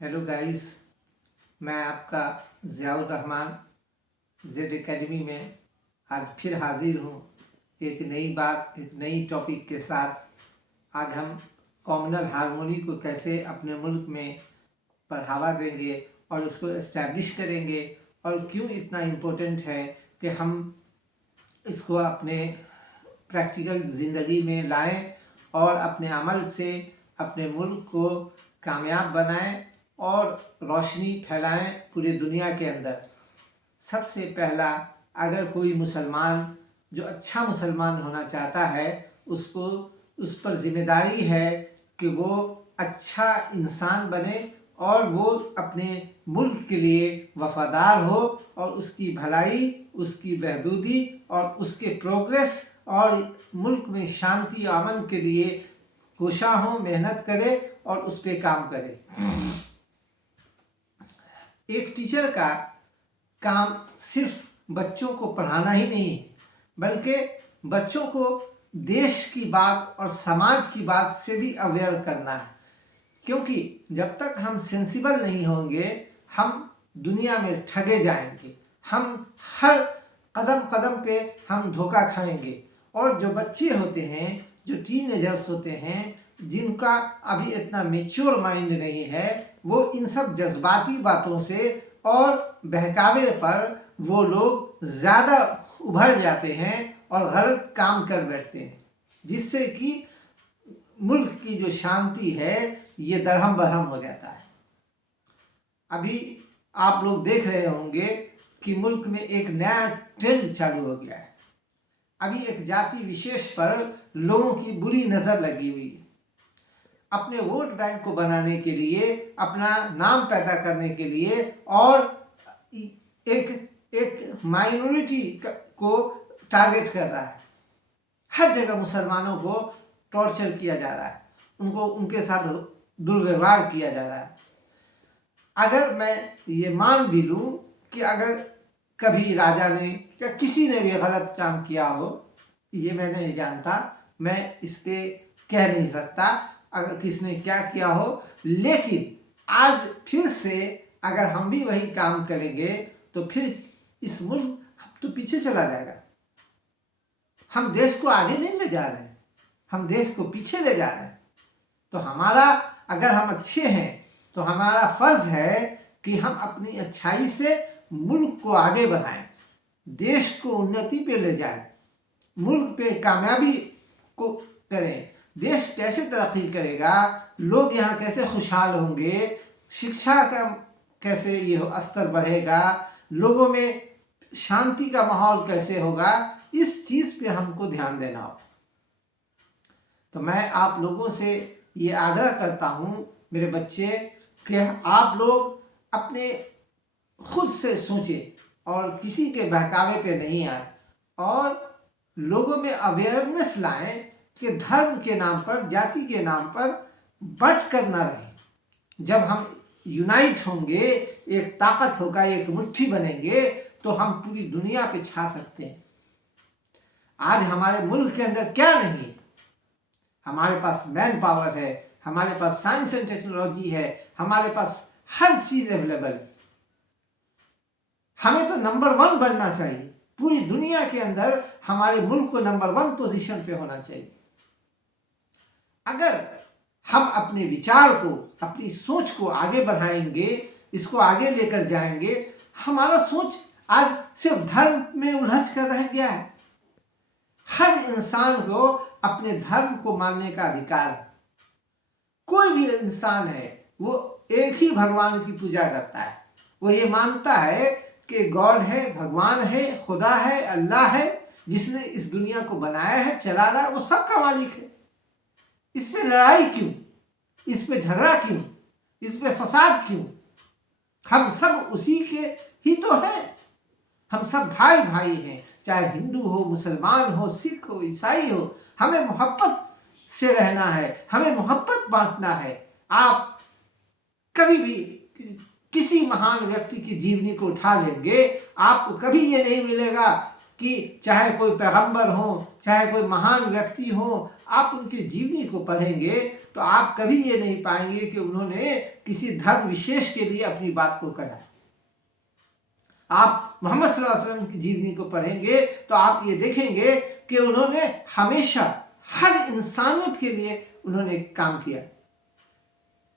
Hello guys, मैं आपका Ziaur Rahman Z academy में आज फिर हाजिर हूँ एक नई बात, एक नई टॉपिक के साथ। आज हम कॉमनल हार्मोनी को कैसे अपने मुल्क में बढ़ावा देंगे और उसको इस्टेब्लिश करेंगे और क्यों इतना इम्पोर्टेंट है कि हम इसको अपने प्रैक्टिकल ज़िंदगी में लाएं और अपने अमल से अपने मुल्क को कामयाब बनाएं और रोशनी फैलाएं पूरी दुनिया के अंदर। सबसे पहला, अगर कोई मुसलमान जो अच्छा मुसलमान होना चाहता है उसको उस पर ज़िम्मेदारी है कि वो अच्छा इंसान बने और वो अपने मुल्क के लिए वफादार हो और उसकी भलाई, उसकी बहबूदी और उसके प्रोग्रेस और मुल्क में शांति और अमन के लिए कोशा हो, मेहनत करे और उस पर काम करे। एक टीचर का काम सिर्फ बच्चों को पढ़ाना ही नहीं है, बल्कि बच्चों को देश की बात और समाज की बात से भी अवेयर करना है, क्योंकि जब तक हम सेंसिबल नहीं होंगे हम दुनिया में ठगे जाएंगे। हम हर कदम कदम पे हम धोखा खाएंगे। और जो बच्चे होते हैं, जो टीनेजर्स होते हैं, जिनका अभी इतना मेच्योर माइंड नहीं है, वो इन सब जज्बाती बातों से और बहकावे पर वो लोग ज़्यादा उभर जाते हैं और गलत काम कर बैठते हैं, जिससे कि मुल्क की जो शांति है ये दरहम बरहम हो जाता है। अभी आप लोग देख रहे होंगे कि मुल्क में एक नया ट्रेंड चालू हो गया है। अभी एक जाति विशेष पर लोगों की बुरी नज़र लगी हुई है। अपने वोट बैंक को बनाने के लिए, अपना नाम पैदा करने के लिए और एक माइनॉरिटी को टारगेट कर रहा है। हर जगह मुसलमानों को टॉर्चर किया जा रहा है, उनके साथ दुर्व्यवहार किया जा रहा है। अगर मैं ये मान भी लूँ कि अगर कभी राजा ने या किसी ने भी गलत काम किया हो, ये मैं नहीं जानता, मैं इस पे कह नहीं सकता अगर किसने क्या किया हो, लेकिन आज फिर से अगर हम भी वही काम करेंगे तो फिर इस मुल्क तो पीछे चला जाएगा। हम देश को आगे नहीं ले जा रहे हैं, हम देश को पीछे ले जा रहे हैं। तो हमारा, अगर हम अच्छे हैं तो हमारा फ़र्ज़ है कि हम अपनी अच्छाई से मुल्क को आगे बढ़ाएं, देश को उन्नति पे ले जाएं, मुल्क पे कामयाबी को करें। देश कैसे तरक्की करेगा, लोग यहाँ कैसे खुशहाल होंगे, शिक्षा का कैसे ये स्तर बढ़ेगा, लोगों में शांति का माहौल कैसे होगा, इस चीज़ पे हमको ध्यान देना हो। तो मैं आप लोगों से ये आग्रह करता हूँ मेरे बच्चे कि आप लोग अपने खुद से सोचें और किसी के बहकावे पे नहीं आए और लोगों में अवेयरनेस लाएं कि धर्म के नाम पर, जाति के नाम पर बट कर ना रहे। जब हम यूनाइट होंगे, एक ताकत होगा, एक मुट्ठी बनेंगे तो हम पूरी दुनिया पे छा सकते हैं। आज हमारे मुल्क के अंदर क्या नहीं है, हमारे पास मैन पावर है, हमारे पास साइंस एंड टेक्नोलॉजी है, हमारे पास हर चीज़ अवेलेबल है। हमें तो नंबर 1 बनना चाहिए पूरी दुनिया के अंदर, हमारे मुल्क को नंबर 1 पोजीशन पे होना चाहिए। अगर हम अपने विचार को, अपनी सोच को आगे बढ़ाएंगे, इसको आगे लेकर जाएंगे। हमारा सोच आज सिर्फ धर्म में उलझ कर रह गया है। हर इंसान को अपने धर्म को मानने का अधिकार है। कोई भी इंसान है वो एक ही भगवान की पूजा करता है, वो ये मानता है कि गॉड है, भगवान है, खुदा है, अल्लाह है, जिसने इस दुनिया को बनाया है, चला रहा है, वो सबका मालिक है। इस पे लड़ाई क्यों, इस पे झगड़ा क्यों, इस पे फसाद क्यों? हम सब उसी के ही तो हैं, हम सब भाई भाई हैं, चाहे हिंदू हो, मुसलमान हो, सिख हो, ईसाई हो। हमें मोहब्बत से रहना है, हमें मोहब्बत बांटना है। आप कभी भी किसी महान व्यक्ति की जीवनी को उठा लेंगे, आपको कभी ये नहीं मिलेगा कि चाहे कोई पैगंबर हो, चाहे कोई महान व्यक्ति हो, आप उनकी जीवनी को पढ़ेंगे तो आप कभी ये नहीं पाएंगे कि उन्होंने किसी धर्म विशेष के लिए अपनी बात को कहा। आप मोहम्मद सल्लल्लाहु अलैहि वसल्लम की जीवनी को पढ़ेंगे तो आप ये देखेंगे कि उन्होंने हमेशा हर इंसानियत के लिए उन्होंने काम किया।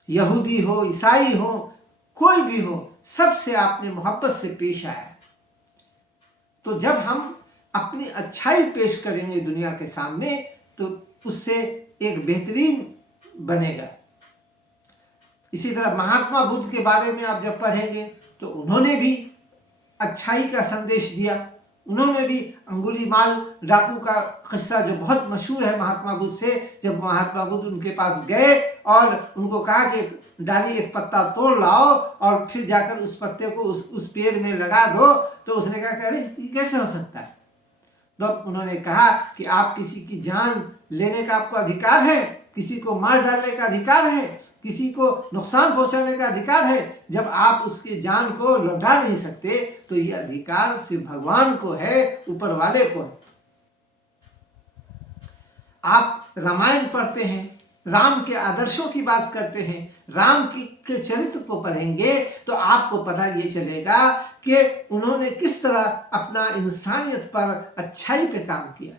यहूदी हो, ईसाई हो, कोई भी हो, सबसे आपने मोहब्बत से पेश आया। तो जब हम अपनी अच्छाई पेश करेंगे दुनिया के सामने तो उससे एक बेहतरीन बनेगा। इसी तरह महात्मा बुद्ध के बारे में आप जब पढ़ेंगे तो उन्होंने भी अच्छाई का संदेश दिया। उन्होंने भी अंगुलीमाल डाकू का किस्सा जो बहुत मशहूर है महात्मा बुद्ध से, जब महात्मा बुद्ध उनके पास गए और उनको कहा कि डाली एक पत्ता तोड़ लाओ और फिर जाकर उस पत्ते को उस पेड़ में लगा दो, तो उसने कहा कि अरे ये कैसे हो सकता है। तो उन्होंने कहा कि आप किसी की जान लेने का आपको अधिकार है, किसी को मार डालने का अधिकार है, किसी को नुकसान पहुंचाने का अधिकार है। जब आप उसकी जान को लौटा नहीं सकते तो ये अधिकार सिर्फ भगवान को है, ऊपर वाले को है। आप रामायण पढ़ते हैं, राम के आदर्शों की बात करते हैं, राम के चरित्र को पढ़ेंगे तो आपको पता ये चलेगा कि उन्होंने किस तरह अपना इंसानियत पर अच्छाई पे काम किया।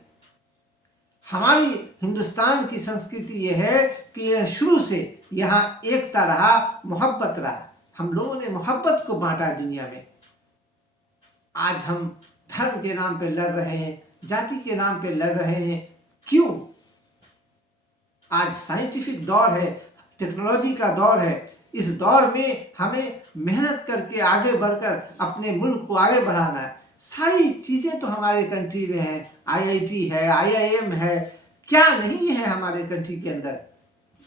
हमारी हिंदुस्तान की संस्कृति ये है कि शुरू से यहाँ एकता रहा, मोहब्बत रहा। हम लोगों ने मोहब्बत को बांटा दुनिया में। आज हम धर्म के नाम पे लड़ रहे हैं, जाति के नाम पे लड़ रहे हैं। क्यों? आज साइंटिफिक दौर है, टेक्नोलॉजी का दौर है। इस दौर में हमें मेहनत करके आगे बढ़कर अपने मुल्क को आगे बढ़ाना है। सारी चीज़ें तो हमारे कंट्री में है, IIT है, IIM है, क्या नहीं है हमारे कंट्री के अंदर।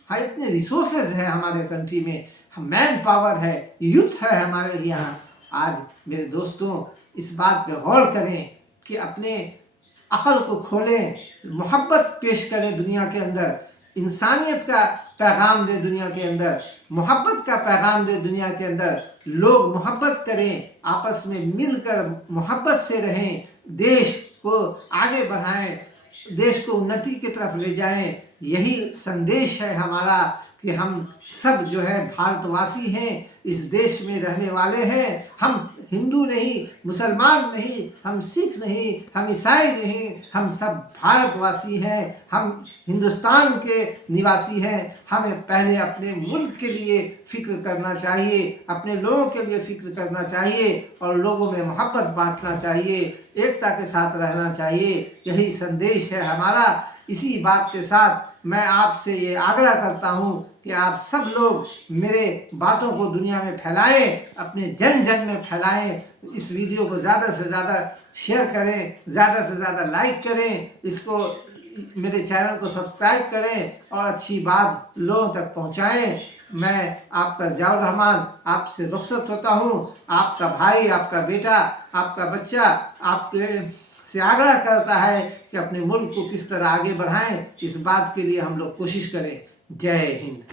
हाँ, इतने रिसोर्सेज है हमारे कंट्री में, मैन पावर है, यूथ है हमारे यहाँ। आज मेरे दोस्तों इस बात पे गौर करें कि अपने अक़ल को खोलें, मोहब्बत पेश करें दुनिया के अंदर, इंसानियत का पैगाम दे दुनिया के अंदर, मोहब्बत का पैगाम दे दुनिया के अंदर। लोग मोहब्बत करें, आपस में मिलकर मोहब्बत से रहें, देश को आगे बढ़ाएं, देश को उन्नति की तरफ ले जाएं। यही संदेश है हमारा कि हम सब जो है भारतवासी हैं, इस देश में रहने वाले हैं। हम हिंदू नहीं, मुसलमान नहीं, हम सिख नहीं, हम ईसाई नहीं, हम सब भारतवासी हैं। हम हिंदुस्तान के निवासी हैं। हमें पहले अपने मुल्क के लिए फ़िक्र करना चाहिए, अपने लोगों के लिए फ़िक्र करना चाहिए और लोगों में मोहब्बत बांटना चाहिए, एकता के साथ रहना चाहिए। यही संदेश है हमारा। इसी बात के साथ मैं आपसे ये आग्रह करता हूँ कि आप सब लोग मेरे बातों को दुनिया में फैलाएं, अपने जन जन में फैलाएं। इस वीडियो को ज़्यादा से ज़्यादा शेयर करें, ज़्यादा से ज़्यादा लाइक करें, इसको मेरे चैनल को सब्सक्राइब करें और अच्छी बात लोगों तक पहुँचाएँ। मैं आपका ज़ियाउर रहमान आपसे रुखसत होता हूँ। आपका भाई, आपका बेटा, आपका बच्चा आपके से आग्रह करता है कि अपने मुल्क को किस तरह आगे बढ़ाएं, इस बात के लिए हम लोग कोशिश करें। जय हिंद।